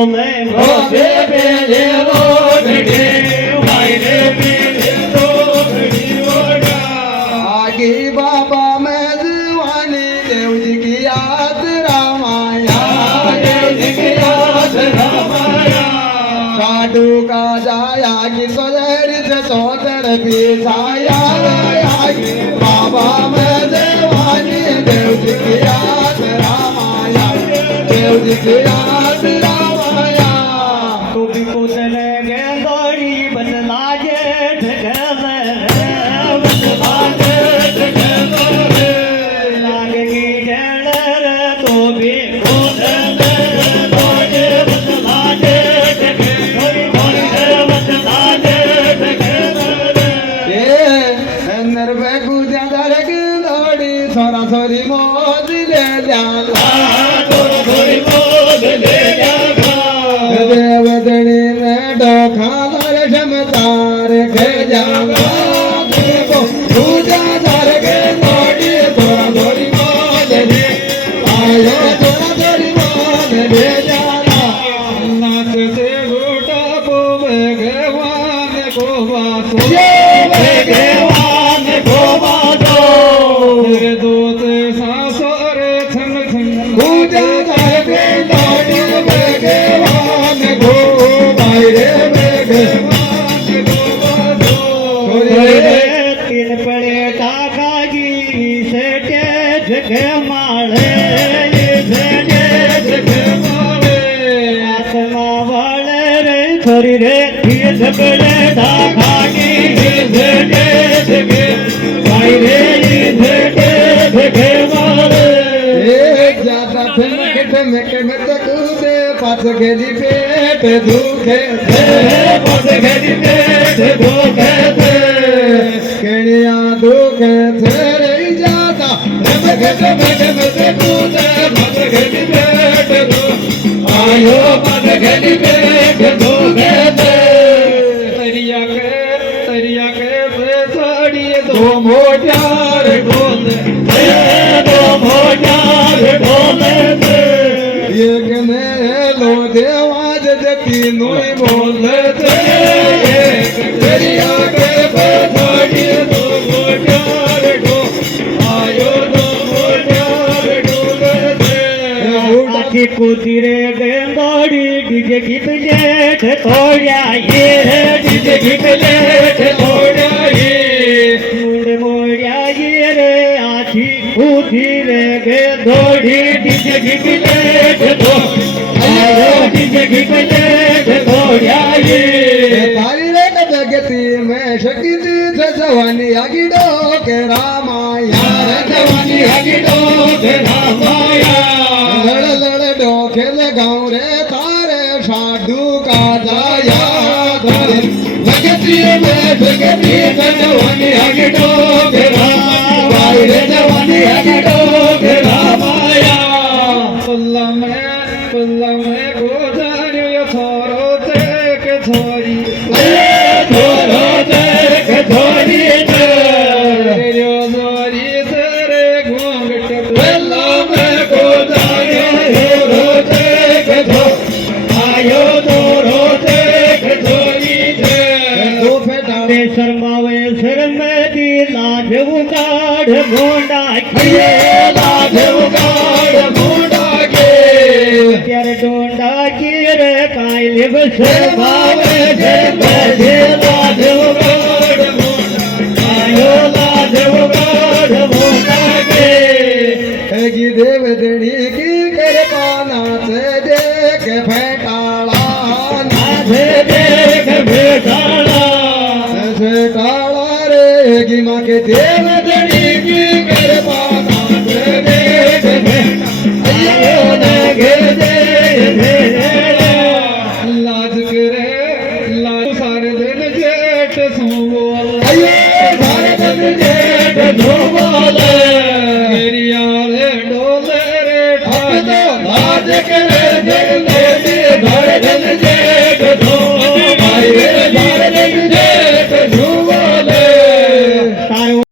બોલે ગોધે પેલે રોગડે માયરે પેલે રોગડી ઓડા आगे बाबा मैं जवानी देव जी की याद रामाया देव जी की याद रामाया साधु का जाया कि सोदर से सोदर पिसाया बाबा मैं जवानी देव जी की याद रामाया देव जी की याद रामाया तू भी कुदले गेंदोड़ी बदला जे ढगले बदला जे ढगले लागे की जड़ तो भी कुदले दोजे बदला जे ढगले बदला जे ढगले नरवे गुजा दरग दौड़ी सोरा सोरी मोज ले जाला थोड़ी मोद ले जागा देवदनी में डोखा दर्शन तार के जागा देवो गुजा दरग दौड़ी सोरा सोरी मोज ले आयो सोरा सोरी मोज ले जाला नाच से बूटा को भगवान को बासो भगवान गोवा दो मेरे दूत सासोर छन छन गुजा दरगे दौड़ी भगवान को बायरे भगवान को बासो तीन पड़े काका जी सेटे जगे माले सेटे जगे माले आत्मा वाले रे छोरी रे तीन पड़े काका जी सेटे जगे माले सेटे जगे माले ज्यादा ठमक में तो कूदे पास गेली पेट दुखे पद घड़ी पेट धोखे थे केड़िया दुखे थे रे ज्यादा ठमक में तो कूदे पद घड़ी पेट धो आयो पद घड़ी पेट धोखे थे तरिया के साड़ी दो मोटार ढोले दो मोटार ढोले थे एक ने लो देवाज तीनों ही बोले थे एक दरिया के बसाड़ी दो मोटार ढो आयो दो मोटार ढोले थे आखी कूदी रे गेंदोड़ी डीजे की प्लेट तोड़िया ये डीजे की प्लेट तोड़िया ये मुंड मोड़िया ये रे आखी कूदी रे गेंदोड़ी डीजे की प्लेट तो आयो डीजे की प्लेट तोड़िया ये तारी रे जगती में शक्ति से जवानी आगी के रामाया जवानी आगे डोक रामाया लड़ लड़ डोखे लगाऊं रे तारे साधु का जाया जगती में जवानी आगे डोक रामाया जवानी आगे डोक रामाया पुल्ला में गोजारियो छोरो देख छोरी छोरो देख छोरी तेरो जोरी तेरे घूंघट पुल्ला में गोजारियो छोरो देख छो आयो छोरो देख छोरी दो फेटाड़े शर्मावे सिर में दी लाज उगाड़ भोंडा किए लाज उगाड़ भोंडा के प्यार डोंडा की रे काइल शर्मावे सिर में दी लाज उगाड़ भोंडा आयो लाज उगाड़ भोंडा के की देवदनी की कृपाना से देख फेटाड़ा नाथे देख बेटाड़ा फेटाड़ा रे की माँ के देवदनी की कृपाना से देख आयो लगे दे लाज करे लाज सारे दिन जेठ सोवल सारे दिन जेठ धोवाले मेरी आले डोले रे ठाक लाज करे